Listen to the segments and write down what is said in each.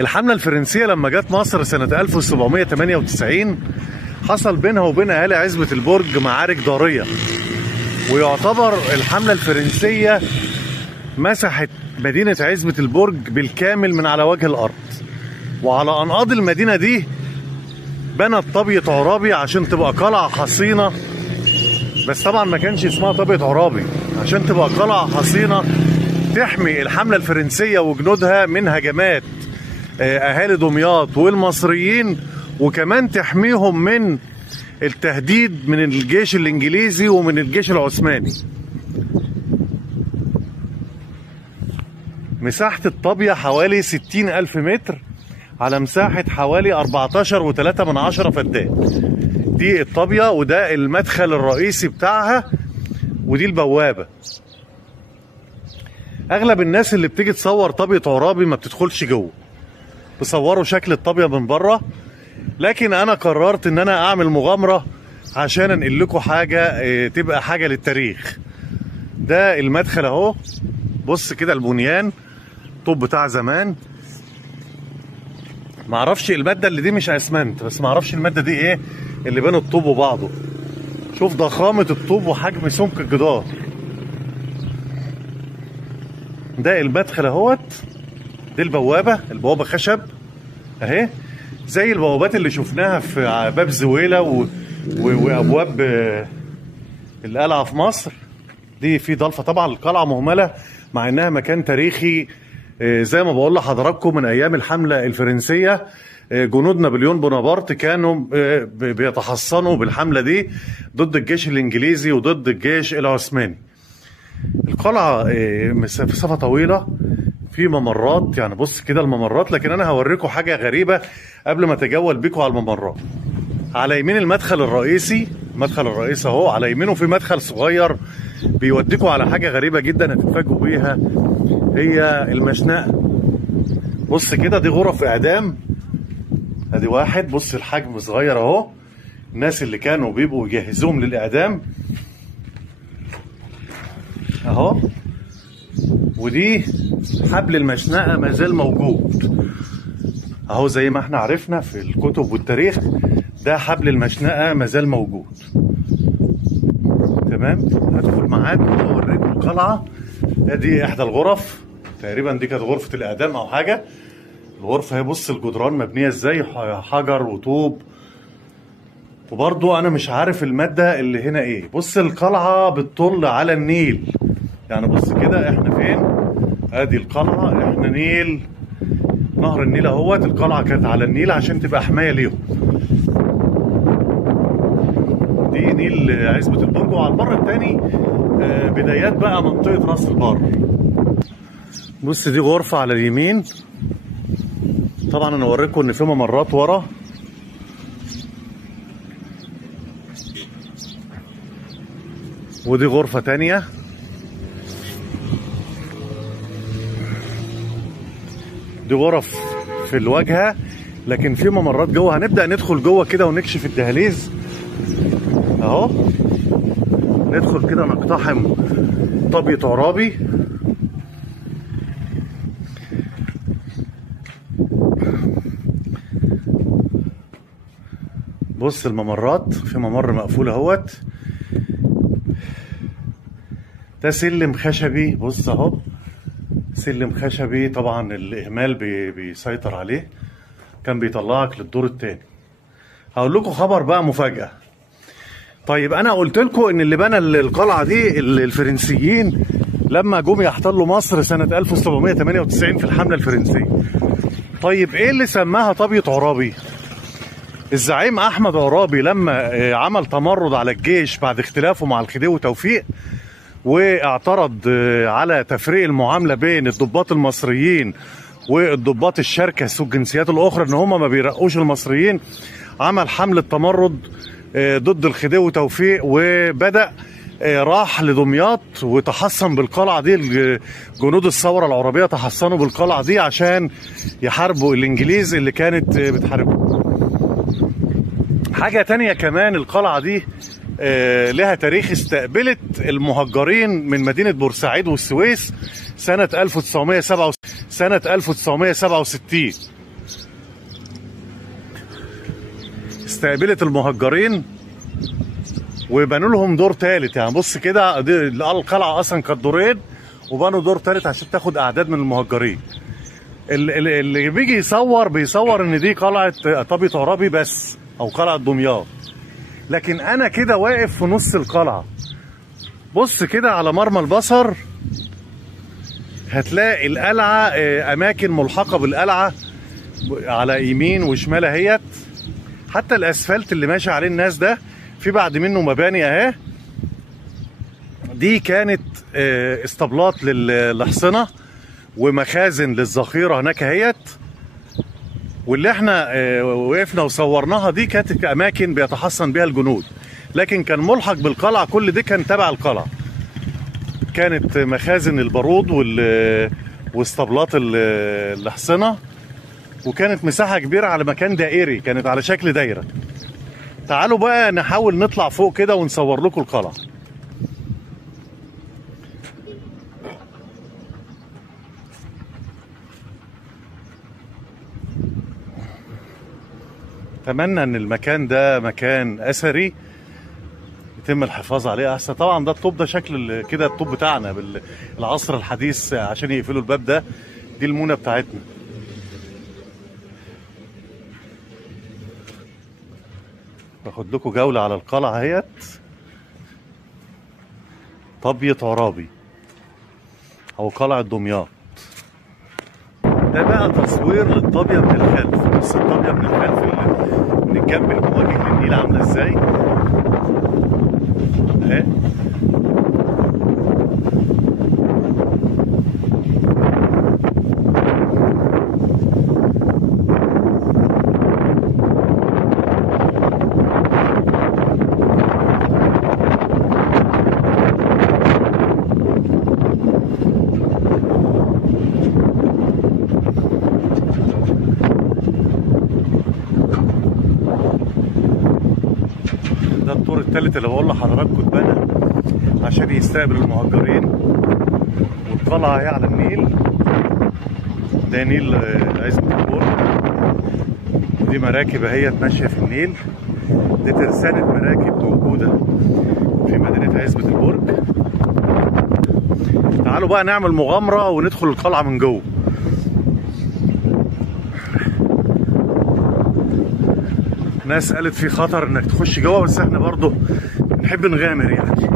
الحملة الفرنسية لما جت مصر سنة 1798 حصل بينها وبين أهالي عزبة البرج معارك ضارية، ويعتبر الحملة الفرنسية مسحت مدينة عزبة البرج بالكامل من على وجه الأرض، وعلى أنقاض المدينة دي بنت طابية عرابي عشان تبقى قلعة حصينة. بس طبعا ما كانش اسمها طابية عرابي، عشان تبقى قلعة حصينة تحمي الحملة الفرنسية وجنودها من هجمات أهالي دمياط والمصريين، وكمان تحميهم من التهديد من الجيش الإنجليزي ومن الجيش العثماني. مساحة الطابية حوالي 60,000 متر على مساحة حوالي 14.3 فدان. دي الطابية وده المدخل الرئيسي بتاعها ودي البوابة. اغلب الناس اللي بتيجي تصور طابية عرابي ما بتدخلش جوه، بيصوروا شكل الطابية من بره، لكن انا قررت ان انا اعمل مغامرة عشان انقل لكم حاجة تبقى حاجة للتاريخ. ده المدخل اهو، بص كده البنيان طوب بتاع زمان. معرفش المادة اللي دي مش اسمنت، بس معرفش المادة دي ايه اللي بين الطوب وبعضه. شوف ضخامة الطوب وحجم سمك الجدار. ده المدخل اهوت، دي البوابة خشب اهي، زي البوابات اللي شفناها في باب زويلة وابواب القلعة في مصر. دي في ضلفة. طبعا القلعة مهملة مع انها مكان تاريخي، زي ما بقول لحضراتكم من ايام الحملة الفرنسية جنود نابليون بونابرت كانوا بيتحصنوا بالحملة دي ضد الجيش الانجليزي وضد الجيش العثماني. القلعة مسافة طويلة، في ممرات، يعني بص كده الممرات، لكن انا هوريكم حاجة غريبة قبل ما اتجول بيكم على الممرات. على يمين المدخل الرئيسي، المدخل الرئيسي اهو، على يمينه في مدخل صغير بيوديكم على حاجة غريبة جدا هتتفاجئوا بيها، هي المشنقة. بص كده دي غرف اعدام، ادي واحد، بص الحجم صغير اهو، الناس اللي كانوا بيبقوا يجهزوهم للاعدام اهو. ودي حبل المشنقة ما زال موجود اهو، زي ما احنا عرفنا في الكتب والتاريخ، ده حبل المشنقة ما زال موجود. تمام، هدخل معاكم واوريكم القلعة. ادي احدى الغرف، تقريبا دي كانت غرفة الاعدام او حاجة. الغرفة هي بص الجدران مبنية ازاي، حجر وطوب، وبرضو انا مش عارف المادة اللي هنا ايه. بص القلعة بتطل على النيل، يعني بص كده احنا فين، ادي القلعة، احنا نيل، نهر النيل اهوت. القلعة كانت على النيل عشان تبقى حماية ليهم. دي نيل عزبة البرج، وعلى البر التاني بدايات بقى منطقة راس البر. بص دي غرفة على اليمين، طبعا انا اوريكم ان في ممرات ورا. ودي غرفة تانية، دي غرف في الواجهة، لكن في ممرات جوه. هنبدأ ندخل جوه كده ونكشف الدهاليز اهو، ندخل كده نقتحم طابية عرابي. بص الممرات، في ممر مقفول اهوت، ده سلم خشبي، بص اهو سلم خشبي، طبعا الاهمال بيسيطر عليه، كان بيطلعك للدور التاني. هقول لكم خبر بقى مفاجأة. طيب انا قلت لكم ان اللي بنى القلعة دي الفرنسيين لما جم يحتلوا مصر سنة 1798 في الحملة الفرنسية. طيب ايه اللي سماها طابية عرابي؟ الزعيم احمد عرابي لما عمل تمرد على الجيش بعد اختلافه مع الخديوي توفيق، واعترض على تفريق المعاملة بين الضباط المصريين والضباط الشركس والجنسيات الاخرى ان هم ما بيرقوش المصريين، عمل حملة تمرد ضد الخديوي توفيق، وبدأ راح لدمياط وتحصن بالقلعة دي. جنود الثورة العربية تحصنوا بالقلعة دي عشان يحاربوا الانجليز اللي كانت بتحاربهم. حاجة تانية كمان، القلعة دي لها تاريخ، استقبلت المهجرين من مدينة بورسعيد والسويس سنة 1967. استقبلت المهجرين وبنوا لهم دور ثالث. يعني بص كده، القلعه اصلا كانت دورين وبنوا دور ثالث عشان تاخد اعداد من المهجرين. اللي بيجي بيصور ان دي قلعه طابية عرابي بس، او قلعه دمياط، لكن انا كده واقف في نص القلعه. بص كده على مرمى البصر هتلاقي القلعه، اماكن ملحقه بالقلعه على يمين وشمال اهيت. حتى الاسفلت اللي ماشي عليه الناس ده في بعد منه مباني اهي. دي كانت اسطبلات للحصنه ومخازن للذخيره هناك اهيت. واللي احنا وقفنا وصورناها دي كانت اماكن بيتحصن بها الجنود، لكن كان ملحق بالقلعه. كل دي كان تبع القلعه، كانت مخازن البارود واسطبلات الحصنه، وكانت مساحه كبيره على مكان دائري، كانت على شكل دايره. تعالوا بقى نحاول نطلع فوق كده ونصور لكم القلعه. اتمنى ان المكان ده مكان اثري يتم الحفاظ عليه احسن. طبعا ده الطوب، ده شكل كده الطوب بتاعنا بالعصر الحديث عشان يقفلوا الباب ده. دي المونه بتاعتنا. باخد لكم جوله على القلعه اهيت، طابية عرابي او قلعه دمياط. ده بقى تصوير للطابية من الخلف. بص الطابية من الخلف من الجنب المواجه للنيل عامله ازاي اهي. ده الدور الثالث اللي بقول لحضراتكم اتبنى عشان يستقبل المهجرين. والقلعه اهي على النيل، ده نيل عزبة البرج. دي مراكب اهي ماشيه في النيل. دي ترسانه مراكب موجوده في مدينه عزبة البرج. تعالوا بقى نعمل مغامره وندخل القلعه من جوه. ناس قالت في خطر انك تخش جوه، بس احنا برضو نحب نغامر يعني.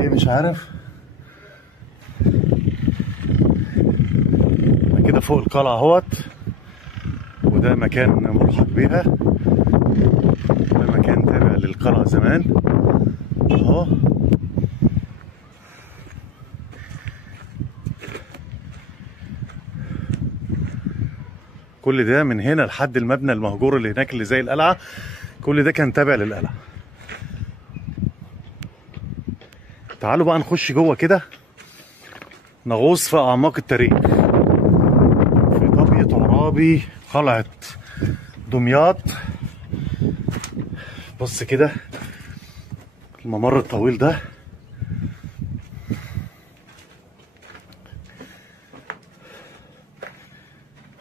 ايه مش عارف. كده فوق القلعه اهوت، وده مكان ملحق بيها. ده مكان تابع للقلعه زمان اهو. كل ده من هنا لحد المبنى المهجور اللي هناك اللي زي القلعه، كل ده كان تابع للقلعه. تعالوا بقى نخش جوه كده، نغوص في اعماق التاريخ في طابية عرابي قلعه دمياط. بص كده الممر الطويل ده،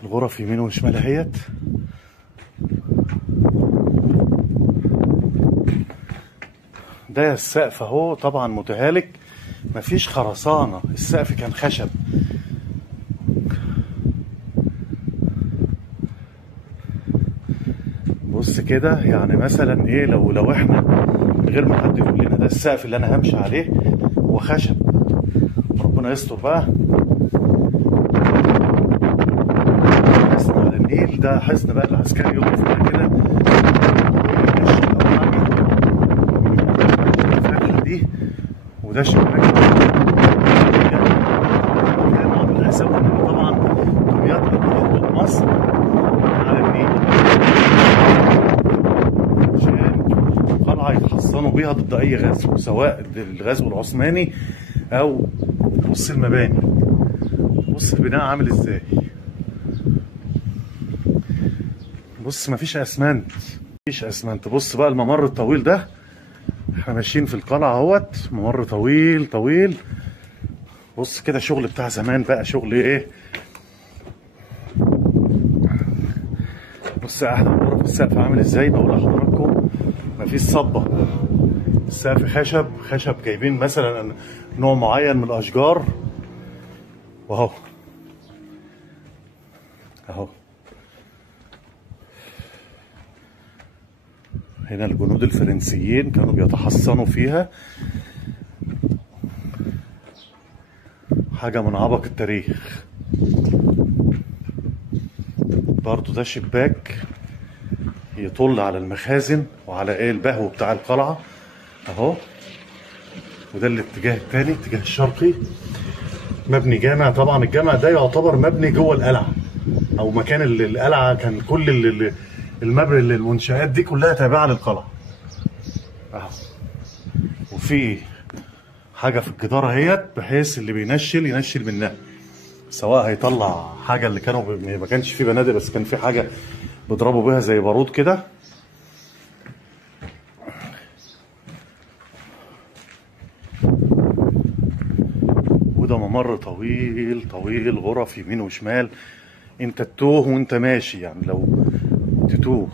الغرف يمين وشمال اهيت. ده السقف اهو طبعا متهالك، مفيش خرسانه، السقف كان خشب. بص كده يعني مثلا ايه، لو احنا من غير ما حد يقول لنا ده السقف اللي انا همشي عليه هو خشب. ربنا يستر بقى. حصن على النيل، ده حصن بقى العسكري يقف هنا كده دي، وده الشباك. كان عامل حسابهم ان طبعا دمياط بتحط مصر على النيل عشان قلعه يتحصنوا بيها ضد اي غزو، سواء الغزو العثماني او. بص المباني، بص البناء عامل ازاي. بص مفيش اسمنت، مفيش اسمنت. بص بقى الممر الطويل ده، احنا ماشيين في القلعه اهوت، ممر طويل طويل بص كده شغل بتاع زمان بقى، شغل ايه. بص احلى غرف السقف عامل ازاي، بقول لحضراتكم مفيش صبه، السقف خشب خشب، جايبين مثلا نوع معين من الاشجار، واهو اهو. هنا الجنود الفرنسيين كانوا بيتحصنوا فيها، حاجة من عبق التاريخ. برضو ده شباك يطل على المخازن وعلى ايه البهو بتاع القلعة اهو. وده الاتجاه التاني، الاتجاه الشرقي، مبني جامع. طبعا الجامع ده يعتبر مبني جوه القلعة، او مكان القلعة كان كل المبنى، المنشآت دي كلها تابعة للقلعة اهو. وفي حاجة في الجدار اهيت، بحيث اللي بينشل ينشل منها، سواء هيطلع حاجة اللي كانوا ما كانش في بنادق، بس كان في حاجة بيضربوا بيها زي بارود كده. وده ممر طويل طويل، غرف يمين وشمال، انت تتوه وانت ماشي، يعني لو تتوه.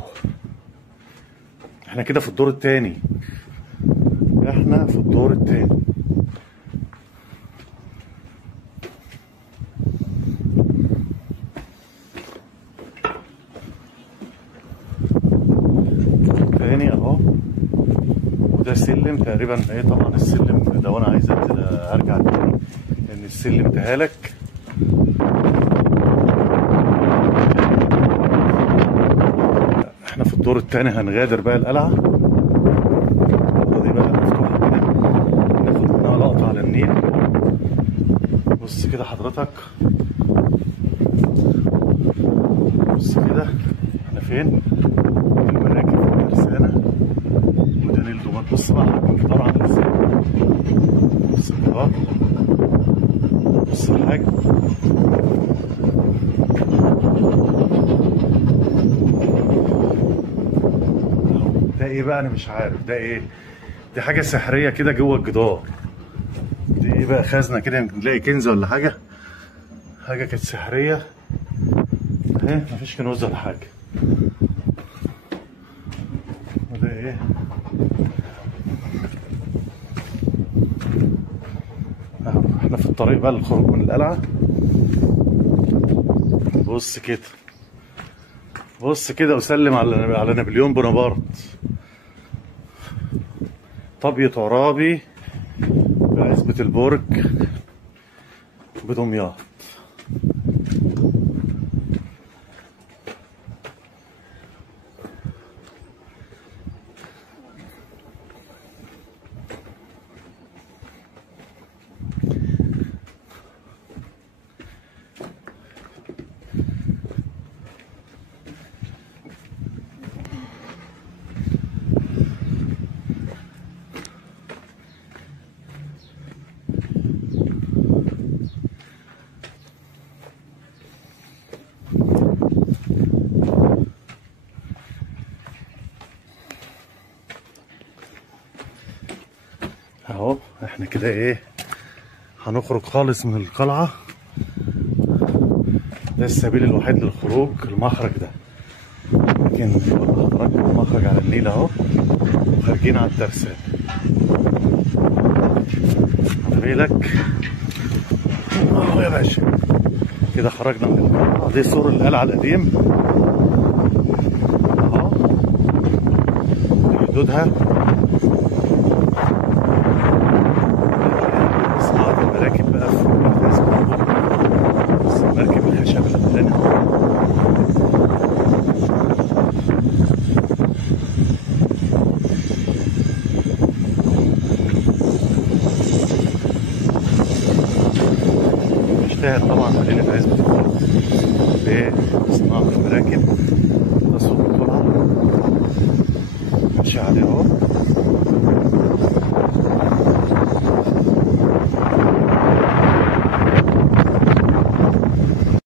احنا كده في الدور التاني، احنا في الدور التاني. تاني اهو. وده سلم تقريبا ايه، طبعا السلم ده وانا عايز ارجع تاني لان السلم انتهالك. احنا في الدور التاني، هنغادر بقى القلعة. الأوضة دي بقى مفتوحة كده، ناخد منها لقطة على النيل. بص كده حضرتك، بص كده احنا فين، المراكب والترسانة وده نيل دومات. بص بقى الجدار عامل ازاي، بص الجدار، بص الحجم. ده ايه بقى، انا مش عارف ده ايه، دي حاجة سحرية كده جوه الجدار. دي ايه بقى، خزنة كده يمكن نلاقي كنز ولا حاجة، حاجة كانت سحرية اهي، مفيش كنوز ولا حاجة. وده ايه، اهو احنا في الطريق بقى للخروج من القلعة. بص كده، بص كده، وسلم على نابليون بونابرت، طابية عرابي بعزبة البرج بدمياط. اهو احنا كده ايه، هنخرج خالص من القلعة. ده السبيل الوحيد للخروج، المخرج ده. لكن حضراتكم المخرج على النيل اهو، وخارجين على الترسانة. خد بالك اهو يا باشا، كده خرجنا من القلعة. دي سور القلعة القديم اهو، حدودها صناعة المراكب بقى في مركز البحر. بس المركب الخشب اللي عندنا اشتهرت طبعا مدينة عزبة البحر بصناعة المراكب. ده سوق القلعة ماشي عليه اهو.